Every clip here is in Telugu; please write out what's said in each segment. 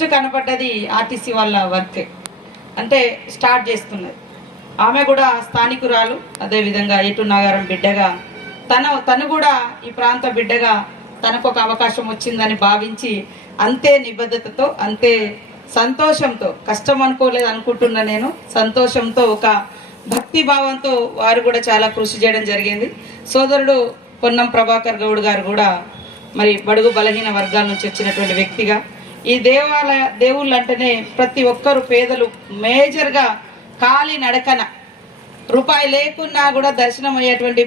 ఫస్ట్ కనపడ్డది ఆర్టీసీ వాళ్ళ వర్క్ అంటే స్టార్ట్ చేస్తున్నది. ఆమె కూడా స్థానికురాలు, అదేవిధంగా ఏటు నాగారం బిడ్డగా తను కూడా ఈ ప్రాంత బిడ్డగా తనకు ఒక అవకాశం వచ్చిందని భావించి అంతే నిబద్ధతతో అంతే సంతోషంతో, కష్టం అనుకోలేదు అనుకుంటున్నా నేను, సంతోషంతో ఒక భక్తి భావంతో వారు కూడా చాలా కృషి చేయడం జరిగింది. సోదరుడు పొన్నం ప్రభాకర్ గౌడ్ గారు కూడా మరి బడుగు బలహీన వర్గాల నుంచి వచ్చినటువంటి వ్యక్తిగా ఈ దేవుళ్ళు అంటేనే ప్రతి ఒక్కరు పేదలు మేజర్గా కాలి నడకన రూపాయి లేకున్నా కూడా దర్శనం అయ్యేటువంటి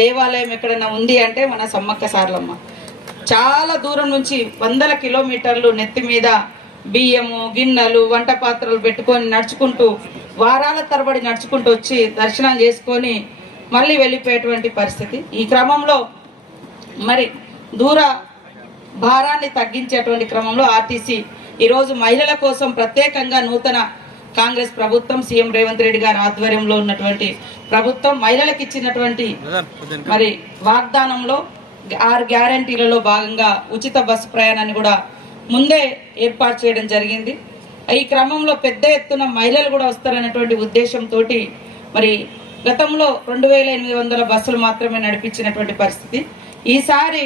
దేవాలయం ఎక్కడైనా ఉంది అంటే మన సమ్మక్క సారలమ్మ. చాలా దూరం నుంచి వందల కిలోమీటర్లు నెత్తి మీద బియ్యము గిన్నెలు వంట పాత్రలు పెట్టుకొని నడుచుకుంటూ వారాల తరబడి నడుచుకుంటూ వచ్చి దర్శనం చేసుకొని మళ్ళీ వెళ్ళిపోయేటువంటి పరిస్థితి. ఈ క్రమంలో మరి దూర భారాన్ని తగ్గించేటువంటి క్రమంలో ఆర్టీసీ ఈరోజు మహిళల కోసం ప్రత్యేకంగా నూతన కాంగ్రెస్ ప్రభుత్వం సీఎం రేవంత్ రెడ్డి గారి ఆధ్వర్యంలో ఉన్నటువంటి ప్రభుత్వం మహిళలకు ఇచ్చినటువంటి మరి వాగ్దానంలో 6 గ్యారంటీలలో భాగంగా ఉచిత బస్సు ప్రయాణాన్ని కూడా ముందే ఏర్పాటు చేయడం జరిగింది. ఈ క్రమంలో పెద్ద ఎత్తున మహిళలు కూడా వస్తారనేటువంటి ఉద్దేశంతో మరి గతంలో 2800 బస్సులు మాత్రమే నడిపించినటువంటి పరిస్థితి. ఈసారి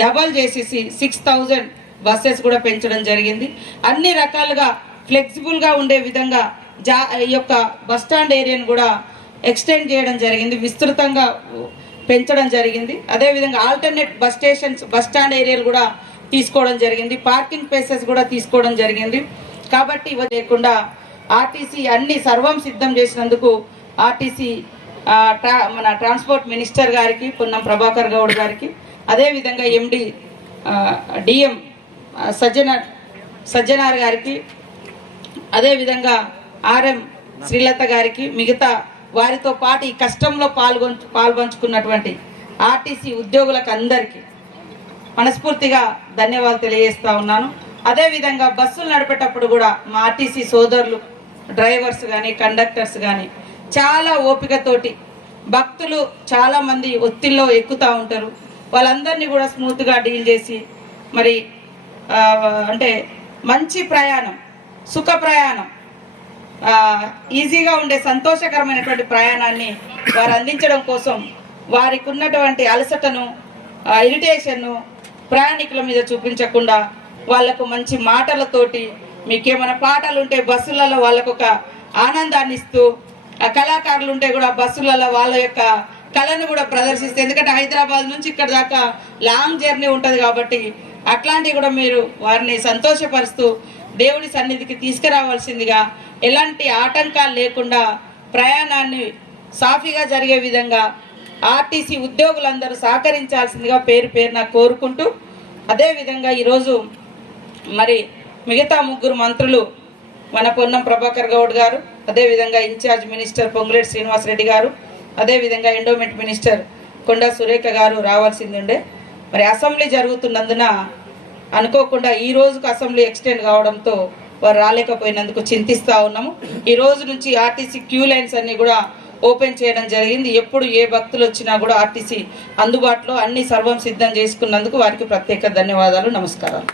డబల్ చేసేసి 6000 బస్సెస్ కూడా పెంచడం జరిగింది. అన్ని రకాలుగా ఫ్లెక్సిబుల్గా ఉండే విధంగా ఈ యొక్క బస్టాండ్ ఏరియాను కూడా ఎక్స్టెండ్ చేయడం జరిగింది, విస్తృతంగా పెంచడం జరిగింది. అదేవిధంగా ఆల్టర్నేట్ బస్ స్టాండ్ ఏరియాలు కూడా తీసుకోవడం జరిగింది, పార్కింగ్ ప్లేసెస్ కూడా తీసుకోవడం జరిగింది. కాబట్టి ఇవి లేకుండా ఆర్టీసీ అన్ని సర్వం సిద్ధం చేసినందుకు ఆర్టీసీ మన ట్రాన్స్పోర్ట్ మినిస్టర్ గారికి పొన్నం ప్రభాకర్ గౌడ్ గారికి, అదేవిధంగా ఎండి డిఎం సజ్జనార్ గారికి, అదేవిధంగా ఆర్ఎం శ్రీలత గారికి, మిగతా వారితో పాటు ఈ కష్టంలో పాల్పంచుకున్నటువంటి ఆర్టీసీ ఉద్యోగులకు అందరికీ మనస్ఫూర్తిగా ధన్యవాదాలు తెలియజేస్తా ఉన్నాను. అదేవిధంగా బస్సులు నడిపేటప్పుడు కూడా మా ఆర్టీసీ సోదరులు డ్రైవర్స్ కానీ కండక్టర్స్ కానీ చాలా ఓపికతోటి, భక్తులు చాలామంది ఒత్తిడిలో ఎక్కుతూ ఉంటారు, వాళ్ళందరినీ కూడా స్మూత్గా డీల్ చేసి మరి అంటే మంచి ప్రయాణం, సుఖ ప్రయాణం, ఈజీగా ఉండే సంతోషకరమైనటువంటి ప్రయాణాన్ని వారు అందించడం కోసం వారికి ఉన్నటువంటి అలసటను ఇరిటేషన్ను ప్రయాణికుల మీద చూపించకుండా వాళ్లకు మంచి మాటలతోటి, మీకేమైనా పాటలు ఉంటే బస్సులలో వాళ్ళకు ఒక ఆనందాన్ని ఇస్తూ, కళాకారులు ఉంటే కూడా బస్సులలో వాళ్ళ యొక్క కళను కూడా ప్రదర్శిస్తే, ఎందుకంటే హైదరాబాద్ నుంచి ఇక్కడ దాకా లాంగ్ జర్నీ ఉంటుంది కాబట్టి అట్లాంటివి కూడా మీరు వారిని సంతోషపరుస్తూ దేవుడి సన్నిధికి తీసుకురావాల్సిందిగా, ఎలాంటి ఆటంకాలు లేకుండా ప్రయాణాన్ని సాఫీగా జరిగే విధంగా ఆర్టీసీ ఉద్యోగులందరూ సహకరించాల్సిందిగా పేరు పేరున కోరుకుంటూ, అదేవిధంగా ఈరోజు మరి మిగతా 3 మంత్రులు మన పొన్నం ప్రభాకర్ గౌడ్ గారు, అదేవిధంగా ఇన్ఛార్జ్ మినిస్టర్ పొంగులేటి శ్రీనివాసరెడ్డి గారు, అదేవిధంగా ఎండోమెంట్ మినిస్టర్ కొండా సురేఖ గారు రావాల్సింది ఉండే. మరి అసెంబ్లీ జరుగుతున్నందున అనుకోకుండా ఈ రోజుకు అసెంబ్లీ ఎక్స్టెండ్ కావడంతో వారు రాలేకపోయినందుకు చింతిస్తూ ఉన్నాము. ఈ రోజు నుంచి ఆర్టీసీ క్యూ లైన్స్ అన్ని కూడా ఓపెన్ చేయడం జరిగింది. ఎప్పుడు ఏ భక్తులు వచ్చినా కూడా ఆర్టీసీ అందుబాటులో అన్ని సర్వం సిద్ధం చేసుకున్నందుకు వారికి ప్రత్యేక ధన్యవాదాలు, నమస్కారాలు.